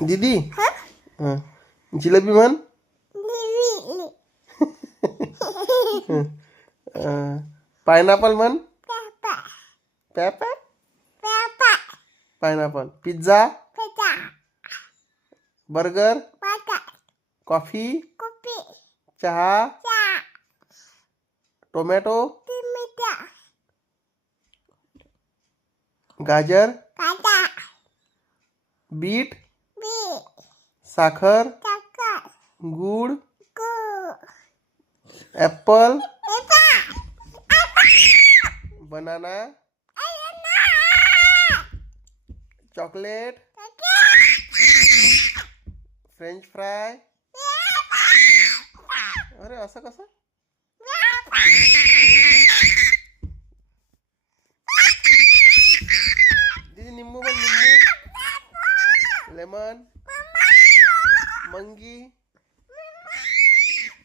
दीदी हां जिलेबी म्हण पायनॅपल म्हण पॅपा पायनॅपल पिझ्झा बर्गर कॉफी चहा टोमॅटो गाजर बीट साखर good Apple banana chocolate French fry अरे असं कसं दीदी निंबू पण निंबू लेमन मंगी